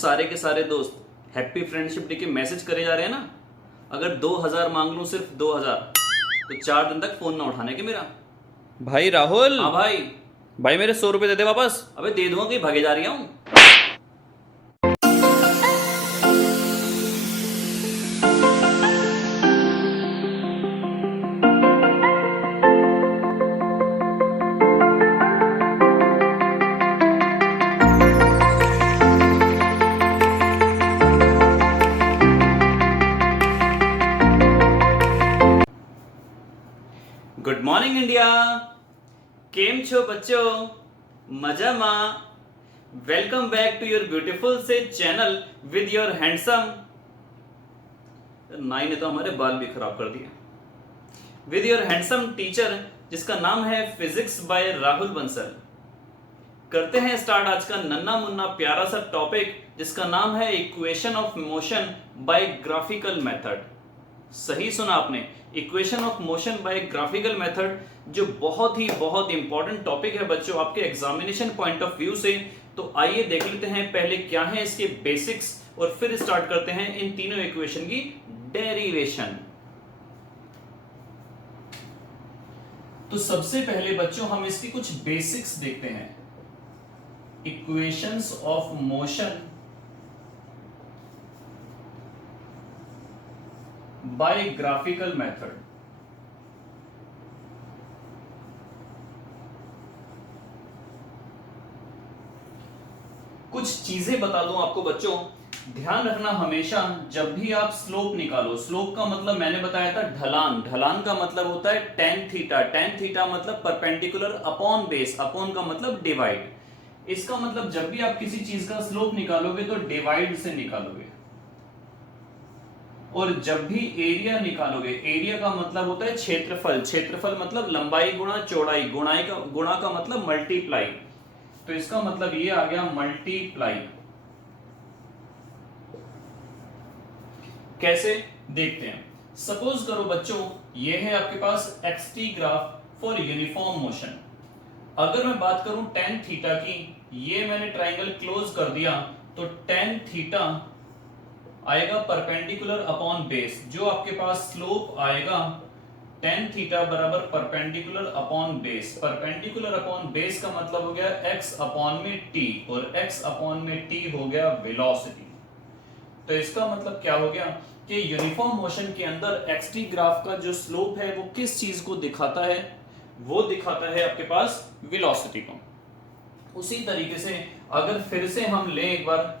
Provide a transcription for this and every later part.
सारे के सारे दोस्त हैप्पी फ्रेंडशिप डे के मैसेज करे जा रहे हैं ना। अगर 2000 मांग लूं, सिर्फ 2000, तो 4 दिन तक फोन ना उठाने के मेरा। भाई राहुल। हाँ भाई। भाई मेरे 100 रुपए दे दे वापस। अबे दे दूंगा, कहीं भागे जा रही हूँ। Good morning India. केम छो बच्चों, मजाમાં? Welcome back to your beautiful से चैनल विद योर हैंडसम। नाई ने तो हमारे बाल भी खराब कर दिए। विद योर हैंडसम टीचर, जिसका नाम है फिजिक्स बाय राहुल बंसल। करते हैं स्टार्ट आज का नन्ना मुन्ना प्यारा सा टॉपिक, जिसका नाम है equation of motion by graphical method. सही सुना आपने, equation of motion by graphical method, जो बहुत ही इंपॉर्टेंट टॉपिक है बच्चों आपके एग्जामिनेशन पॉइंट ऑफ व्यू से। तो आइए देख लेते हैं पहले क्या है इसके बेसिक्स, और फिर स्टार्ट करते हैं इन तीनों इक्वेशन की डेरिवेशन। तो सबसे पहले बच्चों हम इसकी कुछ बेसिक्स देखते हैं। Equations of motion by graphical method. कुछ चीजें बता दूं आपको बच्चों, ध्यान रखना हमेशा जब भी आप स्लोप निकालो। स्लोप का मतलब मैंने बताया था ढलान। ढलान का मतलब होता है टेन थीटा। टेन थीटा मतलब परपेंडिकुलर अपॉन बेस। अपॉन का मतलब डिवाइड। इसका मतलब जब भी आप किसी चीज का स्लोप निकालोगे तो डिवाइड से निकालोगे। और जब भी एरिया निकालोगे, एरिया का मतलब होता है क्षेत्रफल। क्षेत्रफल मतलब लंबाई गुणा चौड़ाई। गुणा का मतलब मल्टीप्लाई। तो इसका मतलब ये आ गया मल्टीप्लाई। कैसे देखते हैं। सपोज करो बच्चों, ये है आपके पास x t graph for uniform motion. अगर मैं बात करूं टेन थीटा की, ये मैंने ट्राइंगल क्लोज कर दिया, तो टेन थीटा आएगा परपेंडिकुलर अपॉन बेस। जो आपके पास स्लोप आएगा टेन थीटा बराबर perpendicular upon base. Perpendicular upon base का मतलब हो गया x अपॉन में t, और x अपॉन में t हो गया वेलोसिटी। तो इसका मतलब क्या हो गया कि यूनिफॉर्म मोशन के अंदर xt ग्राफ का जो स्लोप है वो किस चीज को दिखाता है? वो दिखाता है आपके पास वेलोसिटी को। उसी तरीके से अगर फिर से हम लें एक बार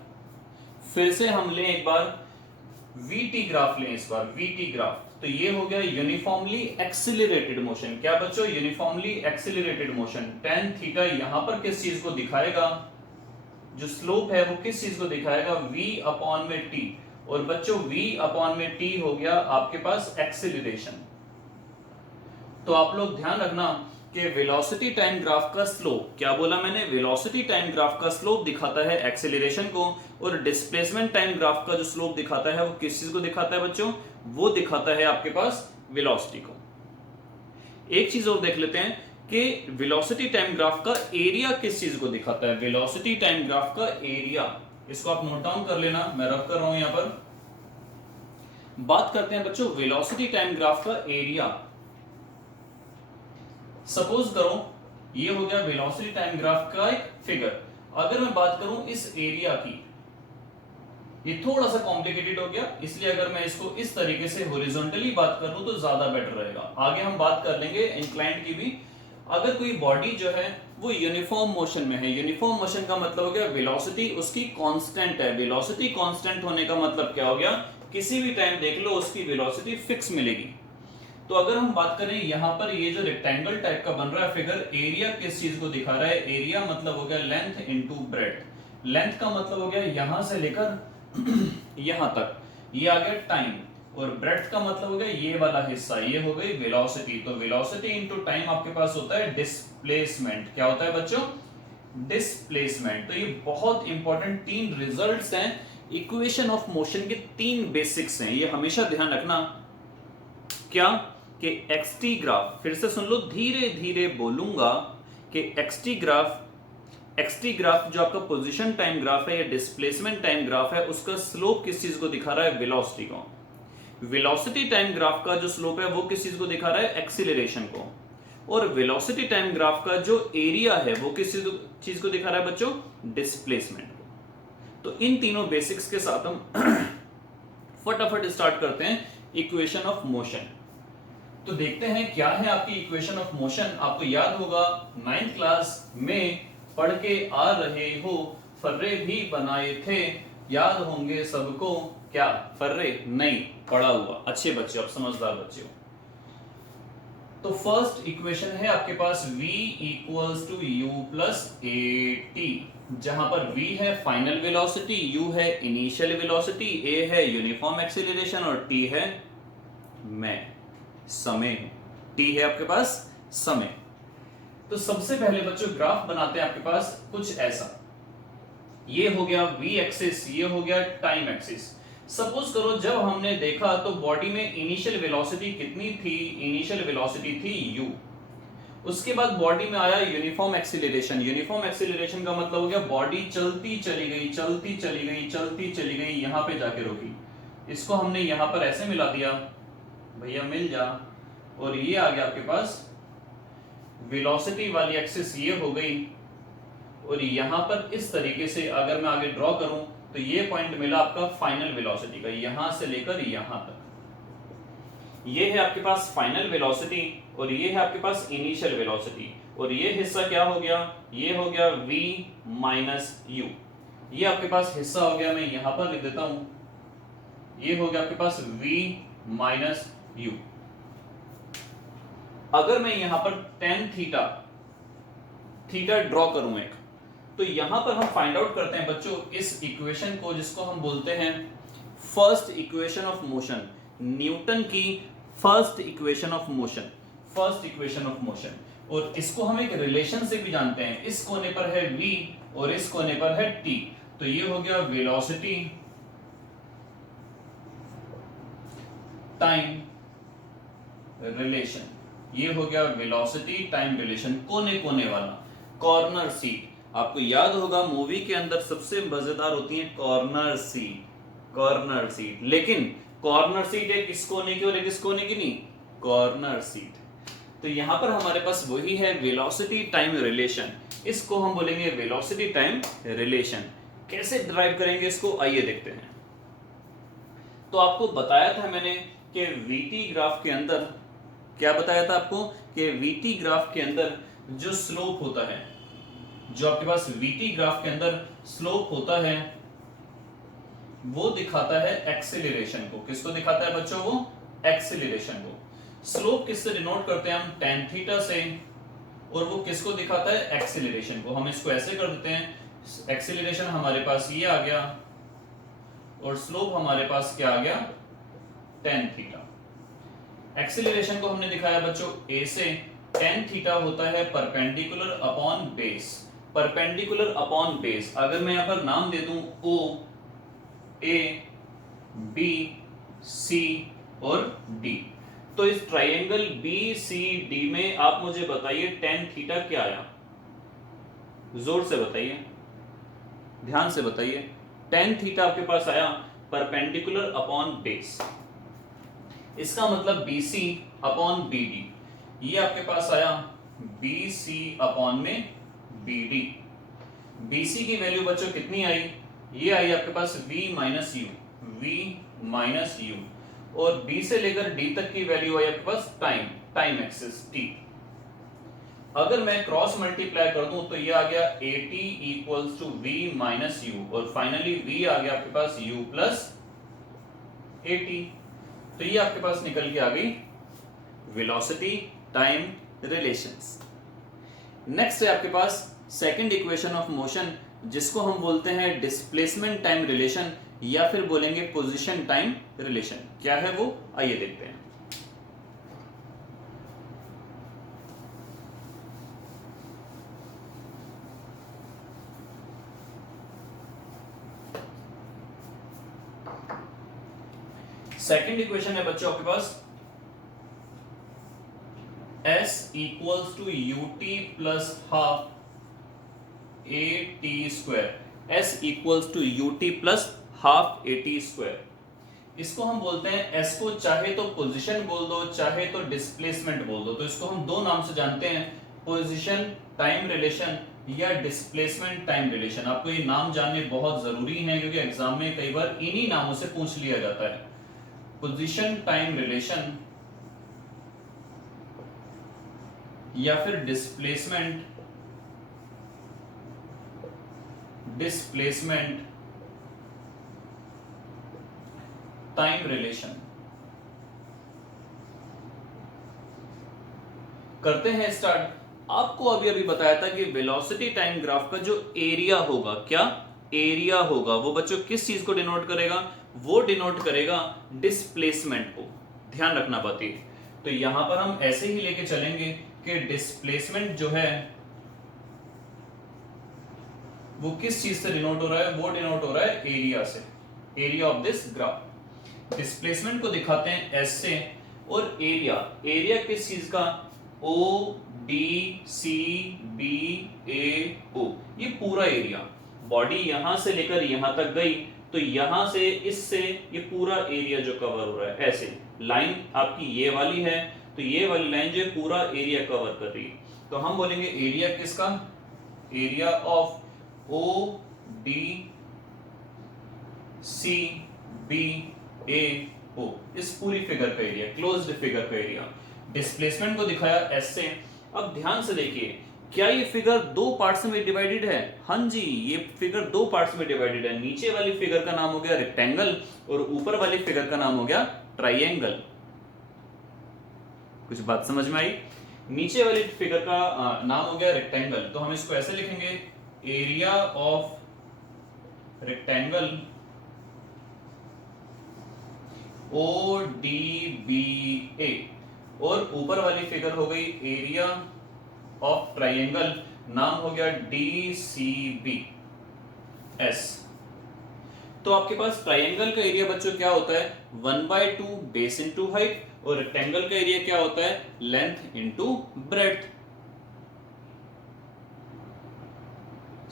vt ग्राफ लें, इस बार vt ग्राफ, तो ये हो गया यूनिफॉर्मली एक्सिलरेटेड मोशन। क्या बच्चों? Uniformly accelerated motion. Tan theta यहां पर किस चीज को दिखाएगा? जो स्लोप है वो किस चीज को दिखाएगा? v अपॉन में t। और बच्चों v अपॉन में t हो गया आपके पास एक्सिलरेशन। तो आप लोग ध्यान रखना कि वेलोसिटी टाइम ग्राफ का स्लोप, क्या बोला मैंने? वेलोसिटी टाइम ग्राफ का स्लोप दिखाता है एक्सेलरेशन को, और डिस्प्लेसमेंट टाइम ग्राफ का जो स्लोप दिखाता है वो किस चीज को दिखाता है बच्चों? वो दिखाता है आपके पास वेलोसिटी को। एक चीज और देख लेते हैं कि वेलोसिटी टाइम ग्राफ का एरिया किस चीज को दिखाता है। वेलोसिटी टाइम ग्राफ का एरिया, इसको आप नोट डाउन कर लेना, मैं रख कर रहा हूं यहां पर। बात करते हैं बच्चों वेलोसिटी टाइम ग्राफ का एरिया। सपोज करो ये हो गया वेलोसिटी टाइम ग्राफ का एक फिगर। अगर मैं बात करूं इस एरिया की, ये थोड़ा सा कॉम्प्लिकेटेड हो गया, इसलिए अगर मैं इसको इस तरीके से हॉरिजॉन्टली बात कर लूं तो ज्यादा बेटर रहेगा। आगे हम बात कर लेंगे इंक्लाइंड की भी। अगर कोई बॉडी जो है वो यूनिफॉर्म मोशन में है, यूनिफॉर्म मोशन का मतलब हो गया वेलोसिटी उसकी कांस्टेंट है। वेलोसिटी कांस्टेंट होने का मतलब क्या हो गया? किसी भी टाइम देख लो उसकी वेलोसिटी फिक्स मिलेगी। तो अगर हम बात करें यहां पर ये जो रेक्टेंगल टाइप का बन रहा है फिगर, एरिया किस चीज को दिखा रहा है? एरिया मतलब हो गया लेंथ इनटू ब्रेड्थ। लेंथ का मतलब हो गया यहां से लेकर यहां तक, ये आ गया टाइम, और ब्रेड्थ का मतलब हो गया ये वाला हिस्सा, ये हो गई वेलोसिटी। तो वेलोसिटी इनटू टाइम आपके पास होता है डिस्प्लेसमेंट। क्या होता है बच्चों? डिस्प्लेसमेंट। तो ये बहुत इंपॉर्टेंट 3 रिजल्ट्स हैं इक्वेशन ऑफ मोशन के, 3 बेसिक्स हैं, ये हमेशा ध्यान रखना। क्या कि एक्सटी ग्राफ, फिर से सुन लो, धीरे धीरे बोलूंगा कि एक्सटी ग्राफ एक्सटी ग्राफ जो आपका पोजीशन टाइम ग्राफ है या डिस्प्लेसमेंट टाइम ग्राफ है, उसका स्लोप किस चीज को दिखा रहा है? वेलोसिटी को। वेलोसिटी टाइम ग्राफ का जो स्लोप है वो किस चीज को दिखा रहा है? एक्सीलरेशन को। और वेलोसिटी टाइम ग्राफ का जो एरिया है वो किस चीज को दिखा रहा है बच्चों? डिस्प्लेसमेंट को। तो इन तीनों बेसिक्स के साथ हम फटाफट स्टार्ट करते हैं इक्वेशन ऑफ मोशन। तो देखते हैं क्या है आपकी इक्वेशन ऑफ मोशन। आपको याद होगा 9th क्लास में पढ़ के आ रहे हो, फर्रे भी बनाए थे, याद होंगे सबको। क्या फर्रे? नहीं पढ़ा हुआ। अच्छे बच्चे, अब समझदार बच्चे हो। तो फर्स्ट इक्वेशन है आपके पास v equals to U plus A T, जहां पर v है फाइनल वेलोसिटी, u है इनिशियल वेलोसिटी, a है यूनिफॉर्म एक्सीलरेशन और t है समय। t है आपके पास समय। तो सबसे पहले बच्चों ग्राफ बनाते हैं आपके पास कुछ ऐसा। ये हो गया v एक्सिस, ये हो गया टाइम एक्सिस। सपोज करो जब हमने देखा तो बॉडी में इनिशियल वेलोसिटी कितनी थी? इनिशियल वेलोसिटी थी u। उसके बाद बॉडी में आया यूनिफॉर्म एक्सीलरेशन। यूनिफॉर्म एक्सीलरेशन का मतलब हो गया बॉडी चलती चली गई, चलती चली गई, चलती चली गई, यहां पे जाके रुकी। इसको हमने यहां पर ऐसे मिला दिया, भैया मिल जा, और ये आ गया आपके पास वेलोसिटी वाली एक्सिस, ये हो गई। और यहां पर इस तरीके से अगर मैं आगे ड्रॉ करूं तो ये पॉइंट मिला आपका फाइनल वेलोसिटी का, यहां से लेकर यहां तक। ये है आपके पास फाइनल वेलोसिटी और ये है आपके पास इनिशियल वेलोसिटी। और ये हिस्सा क्या हो गया? ये हो गया v माइनस यू। ये आपके पास हिस्सा हो गया, मैं यहां पर लिख देता हूं, ये हो गया आपके पास v माइनस यू। अगर मैं यहां पर tan थीटा ड्रॉ करूं एक, तो यहां पर हम फाइंड आउट करते हैं बच्चों इस इक्वेशन को, जिसको हम बोलते हैं first equation of motion, Newton की first equation of motion, first equation of motion. और इसको हम एक रिलेशन से भी जानते हैं, इस कोने पर है v और इस कोने पर है t। तो ये हो गया वेलोसिटी टाइम रिलेशन, ये हो गया वेलोसिटी टाइम रिलेशन, कोने कोने वाला, कॉर्नर सीट। आपको याद होगा मूवी के अंदर सबसे मजेदार होती है कॉर्नर सीट, कॉर्नर सीट। लेकिन कॉर्नर सीट एक इस कोने की और एक इस कोने की नहीं, कॉर्नर सीट। तो यहां पर हमारे पास वही है वेलोसिटी टाइम रिलेशन, इसको हम बोलेंगे वेलोसिटी टाइम रिलेशन। कैसे ड्राइव करेंगे इसको, आइए देखते हैं। तो आपको बताया था मैंने कि वीटी ग्राफ के अंदर, क्या बताया था आपको कि वीटी ग्राफ के अंदर जो स्लोप होता है, जो आपके पास वीटी ग्राफ के अंदर स्लोप होता है वो दिखाता है एक्सेलरेशन को। किसको दिखाता है बच्चों? वो एक्सेलरेशन को। स्लोप किससे डिनोट करते हैं हम? tan थीटा से। और वो किसको दिखाता है? एक्सेलरेशन को। हम इसको ऐसे कर देते हैं, एक्सेलरेशन हमारे पास ये आ गया और स्लोप हमारे पास क्या आ गया? tan theta. एक्सेलरेशन को हमने दिखाया बच्चों a से। tan थीटा होता है perpendicular upon base, perpendicular upon base. अगर मैं यहां पर नाम दे दूं O, A, B, C और D, तो इस ट्राइंगल BCD में आप मुझे बताइए tan थीटा क्या आया? जोर से बताइए, ध्यान से बताइए। tan थीटा आपके पास आया परपेंडिकुलर अपॉन बेस, इसका मतलब BC अपॉन BD। ये आपके पास आया BC अपॉन में BD। BC की वैल्यू बच्चों कितनी आई? ये आई आपके पास V minus you, V minus U. और B से लेकर D तक की वैल्यू आई आपके पास टाइम, टाइम एक्सिस T। अगर मैं क्रॉस मल्टीप्लाई कर दूं तो ये आ गया AT equals to V minus U, और फाइनली V आ गया आपके पास U प्लस AT। तो ये आपके पास निकल के आ गई वेलोसिटी टाइम रिलेशंस। नेक्स्ट है आपके पास सेकंड इक्वेशन ऑफ मोशन, जिसको हम बोलते हैं डिस्प्लेसमेंट टाइम रिलेशन या फिर बोलेंगे पोजीशन टाइम रिलेशन। क्या है वो, आइए देखते हैं। सेकंड इक्वेशन है बच्चों आपके पास S equals to ut plus half A T square, S equals to U T plus half A T square. इसको हम बोलते हैं, एस को चाहे तो पोजीशन बोल दो चाहे तो डिस्प्लेसमेंट बोल दो, तो इसको हम दो नाम से जानते हैं, पोजीशन टाइम रिलेशन या डिस्प्लेसमेंट टाइम रिलेशन। आपको ये नाम जानने बहुत जरूरी है क्योंकि एग्जाम में कई बार इन्हीं नामों से पूछ लिया जाता है। पोजीशन टाइम रिलेशन या फिर डिस्प्लेसमेंट टाइम रिलेशन। करते हैं स्टार्ट। आपको अभी अभी बताया था कि वेलोसिटी टाइम ग्राफ का जो एरिया होगा, क्या एरिया होगा, वो बच्चों किस चीज को डिनोट करेगा, वो डिनोट करेगा डिस्प्लेसमेंट को। ध्यान रखना बात है। तो यहां पर हम ऐसे ही लेके चलेंगे कि डिस्प्लेसमेंट जो है वो किस चीज से डिनोट हो रहा है, वो डिनोट हो रहा है एरिया से, area of this graph. Displacement को दिखाते हैं एस से, और एरिया किस चीज का, ओ डी सी बी ए ओ, ये पूरा एरिया। बॉडी यहां से लेकर यहां तक गई तो यहां से इससे ये पूरा एरिया जो कवर हो रहा है, ऐसे लाइन आपकी ये वाली है तो ये वाली लाइन जो पूरा एरिया कवर कर रही है, तो हम बोलेंगे एरिया किसका, area of O D C B A O, इस पूरी फिगर का एरिया, क्लोज्ड फिगर का एरिया। डिस्प्लेसमेंट को दिखाया एस से। अब ध्यान से देखिए, क्या ये फिगर दो पार्ट्स में डिवाइडेड है? हाँ जी, ये फिगर दो पार्ट्स में डिवाइडेड है। नीचे वाली फिगर का नाम हो गया रेक्टेंगल और ऊपर वाली फिगर का नाम हो गया ट्राइएंगल। कुछ बात समझ में आई? नीचे वाली फिगर का नाम हो गया रेक्टेंगल, तो हम इसको ऐसे लिखेंगे, area of rectangle O D B A, और ऊपर वाली फिगर हो गई एरिया ऑफ ट्राइएंगल, नाम हो गया डी सी बी एस। तो आपके पास ट्राइएंगल का एरिया बच्चों क्या होता है, 1/2 बेस इंटू हाइट, और रेक्टेंगल का एरिया क्या होता है, लेंथ इंटू ब्रेड्थ।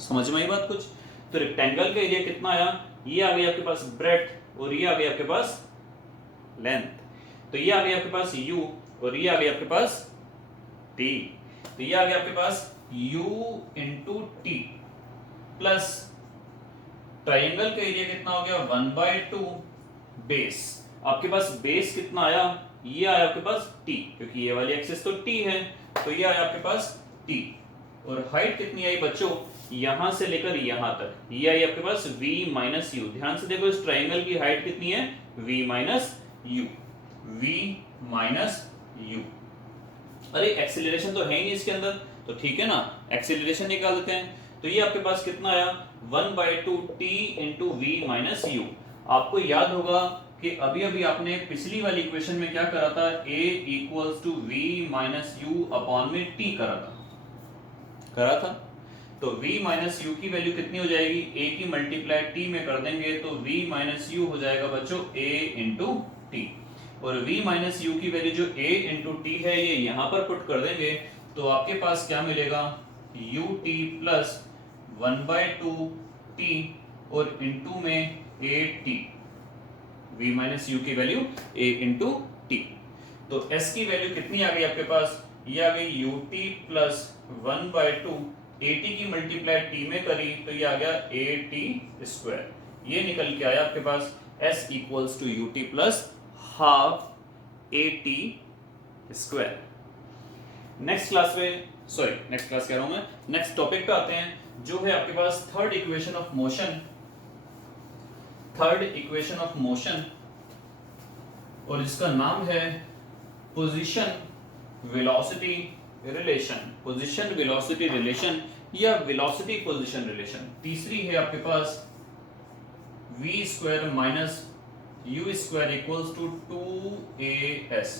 समझ में आई बात कुछ? तो रेक्टेंगल का एरिया कितना आया, ये आ गया आपके पास ब्रेड्थ और ये आ गया आपके पास लेंथ, तो ये आ गया आपके पास u और ये आ गया आपके पास t, तो ये आ गया आपके पास u into T plus triangle का एरिया कितना हो गया, 1/2 बेस। आपके पास बेस कितना आया, ये आया आपके पास t, क्योंकि ये वाली एक्सिस तो t है, तो ये आया आपके पास t। और हाइट कितनी आई बच्चों, यहां से लेकर यहां तक, ये आई आपके पास v माइनस यू। ध्यान से देखो, इस ट्राइंगल की हाइट कितनी है, v minus you, v minus you. अरे एक्सेलरेशन तो है ही नहीं इसके अंदर, तो ठीक है ना, एक्सेलरेशन निकाल देते हैं। तो ये आपके पास कितना आया, 1/2 t into V minus U. आपको याद होगा कि अभी अभी आपने पिछली वाली इक्वेशन में क्या करा था, a equals to V minus U upon में t करा था। तो v माइनस यू की वैल्यू कितनी हो जाएगी, a की मल्टीप्लाई t में कर देंगे तो v माइनस यू हो जाएगा बच्चों a इंटू टी, और v माइनस यू की वैल्यू जो a इंटू टी है ये यहां पर पुट कर देंगे तो आपके पास क्या मिलेगा, ut प्लस 1/2 t और इंटू में at, v माइनस यू की वैल्यू a इंटू टी। तो s की वैल्यू कितनी आ गई आपके पास, ये आ गई ut प्लस 1/2, at की मल्टीप्लाई t में करी तो ये आ गया at स्क्वायर। ये निकल के आया आपके पास s equals to ut plus half at square. Next class में, सॉरी नेक्स्ट क्लास कह रहा हूं मैं, नेक्स्ट टॉपिक पे आते हैं जो है आपके पास third equation of motion, third equation of motion, और जिसका नाम है position velocity relation, position velocity relation या वेलोसिटी पोजीशन रिलेशन। तीसरी है आपके पास v square minus u square equals to 2as,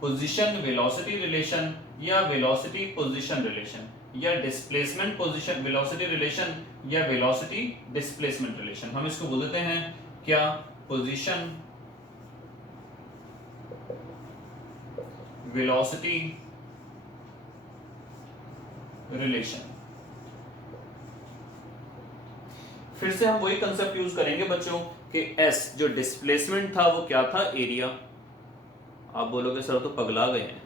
position velocity relation या वेलोसिटी पोजीशन रिलेशन या डिस्प्लेसमेंट पोजीशन वेलोसिटी रिलेशन या वेलोसिटी डिस्प्लेसमेंट रिलेशन। हम इसको बोल देते हैं क्या, पोजीशन वेलोसिटी रिलेशन। फिर से हम वही कंसेप्ट यूज करेंगे बच्चों कि S जो डिस्प्लेसमेंट था वो क्या था, एरिया। आप बोलोगे सर तो पगला गए हैं,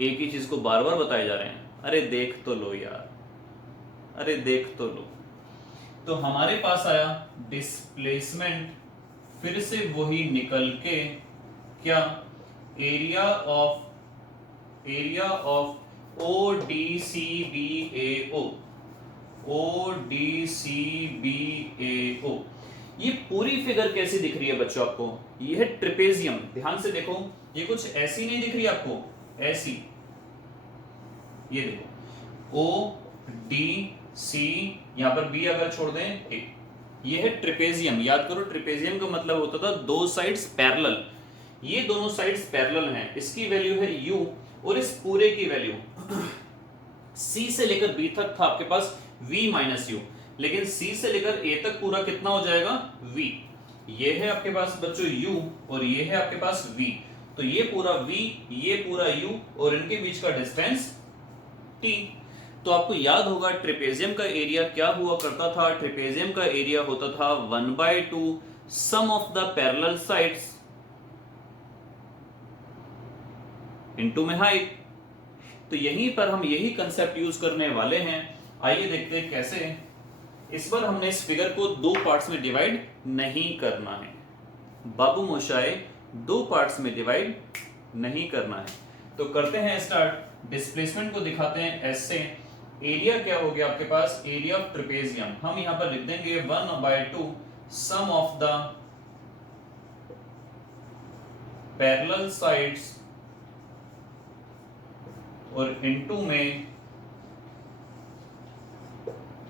एक ही चीज को बार बार बताए जा रहे हैं। अरे देख तो लो यार, अरे देख तो लो। तो हमारे पास आया डिस्प्लेसमेंट, फिर से वही निकल के क्या, एरिया ऑफ ODCBAO, ODCBAO। ये पूरी फिगर कैसी दिख रही है बच्चों आपको, ये है ट्रिपेजियम। ध्यान से देखो, ये कुछ ऐसी नहीं दिख रही आपको, ऐसी, ये देखो ODC, यहां पर B अगर छोड़ दें A, ये है ट्रिपेजियम। याद करो ट्रिपेजियम का मतलब होता था दो साइड्स पैरेलल। ये दोनों साइड्स पैरेलल हैं, इसकी वैल्यू है U और इस पूरे की वैल्यू C से लेकर B तक था आपके पास V माइनस U, लेकिन C से लेकर A तक पूरा कितना हो जाएगा, V। ये है आपके पास बच्चों U और ये है आपके पास V, तो ये पूरा V, ये पूरा U और इनके बीच का डिस्टेंस T। तो आपको याद होगा ट्रेपेजियम का एरिया क्या हुआ करता था, ट्रेपेजियम का एरिया होता था 1/2 sum of the parallel sides into में हाइट। तो यहीं पर हम यही कंसेप्ट यूज करने वाले हैं। आइए देखते हैं कैसे। इस बार हमने इस फिगर को दो पार्ट्स में डिवाइड नहीं करना है बाबू मोशाए, दो पार्ट्स में डिवाइड नहीं करना है। तो करते हैं स्टार्ट। डिस्प्लेसमेंट को दिखाते हैं S से। एरिया क्या हो गया आपके पास, एरिया ऑफ ट्रेपेजियम हम यहां पर लिख देंगे 1/2 sum of the parallel sides और इनटू में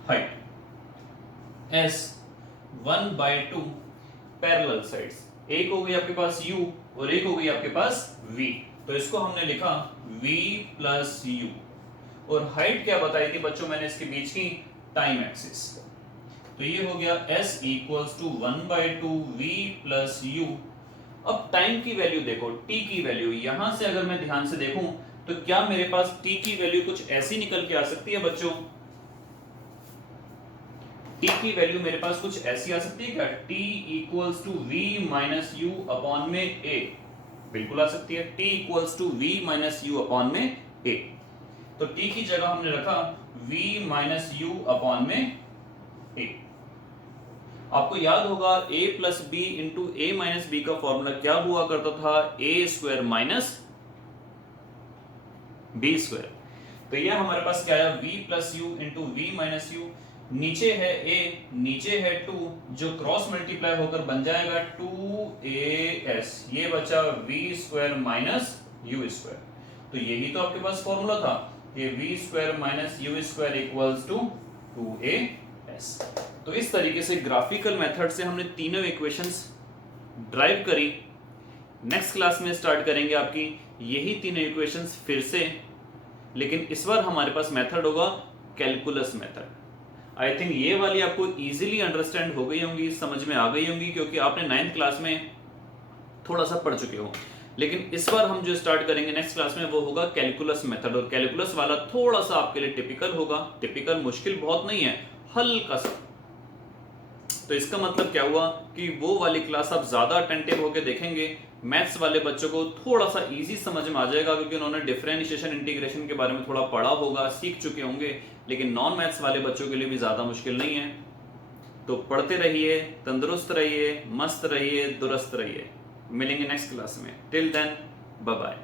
हाइट। S 1/2 पैरेलल साइड्स, एक हो गई आपके पास U और एक हो गई आपके पास V, तो इसको हमने लिखा V प्लस U। और हाइट क्या बताई थी बच्चों मैंने इसके बीच की, टाइम एक्सिस। तो ये हो गया S equals to 1/2 V plus U। अब टाइम की वैल्यू देखो, T की वैल्यू, यहां से अगर मैं ध्यान से देखूं तो क्या मेरे पास T की वैल्यू कुछ ऐसी निकल के आ सकती है बच्चों, T की वैल्यू मेरे पास कुछ ऐसी आ सकती है क्या, T equals to V minus U upon में A, बिल्कुल आ सकती है। T equals to V minus U upon में A, तो T की जगह हमने रखा V माइनस U अपॉन में A। आपको याद होगा A plus B into A minus B का फॉर्मूला क्या हुआ करता था, A square minus B square. तो यह हमारे पास क्या आया, V plus U into V minus U, नीचे है A, नीचे है 2, जो क्रॉस मल्टीप्लाई होकर बन जाएगा 2AS, ये बचा V square minus U square. तो यही तो आपके पास फॉर्मूला था, ये V square minus U square equals to 2AS। तो इस तरीके से ग्राफिकल मेथड से हमने तीनों इक्वेशंस ड्राइव करी। नेक्स्ट क्लास में स्टार्ट करेंगे आपकी यही तीनों इक्वेशंस फिर से, लेकिन इस बार हमारे पास मेथड होगा कैलकुलस मेथड। आई थिंक ये वाली आपको इजीली अंडरस्टैंड हो गई होंगी, समझ में आ गई होंगी, क्योंकि आपने 9th क्लास में थोड़ा सा पढ़ चुके हो। लेकिन इस बार हम जो स्टार्ट करेंगे नेक्स्ट क्लास में वो होगा कैलकुलस मेथड, और कैलकुलस वाला थोड़ा सा आपके लिए टिपिकल होगा। टिपिकल मुश्किल बहुत नहीं है, हल्का सा। तो इसका मतलब क्या हुआ कि वो वाली क्लास आप ज्यादा अटेंटिव होकर देखेंगे, मैथ्स वाले बच्चों को थोड़ा सा इजी समझ में आ जाएगा, क्योंकि उन्होंने डिफरेंशिएशन इंटीग्रेशन के बारे में थोड़ा पढ़ा होगा, सीख चुके होंगे। लेकिन नॉन मैथ्स वाले बच्चों के लिए भी ज्यादा मुश्किल नहीं है। तो पढ़ते रहिए, तंदुरुस्त रहिए, मस्त रहिए, दुरुस्त रहिए। मिलेंगे नेक्स्ट क्लास में। Till then bye bye.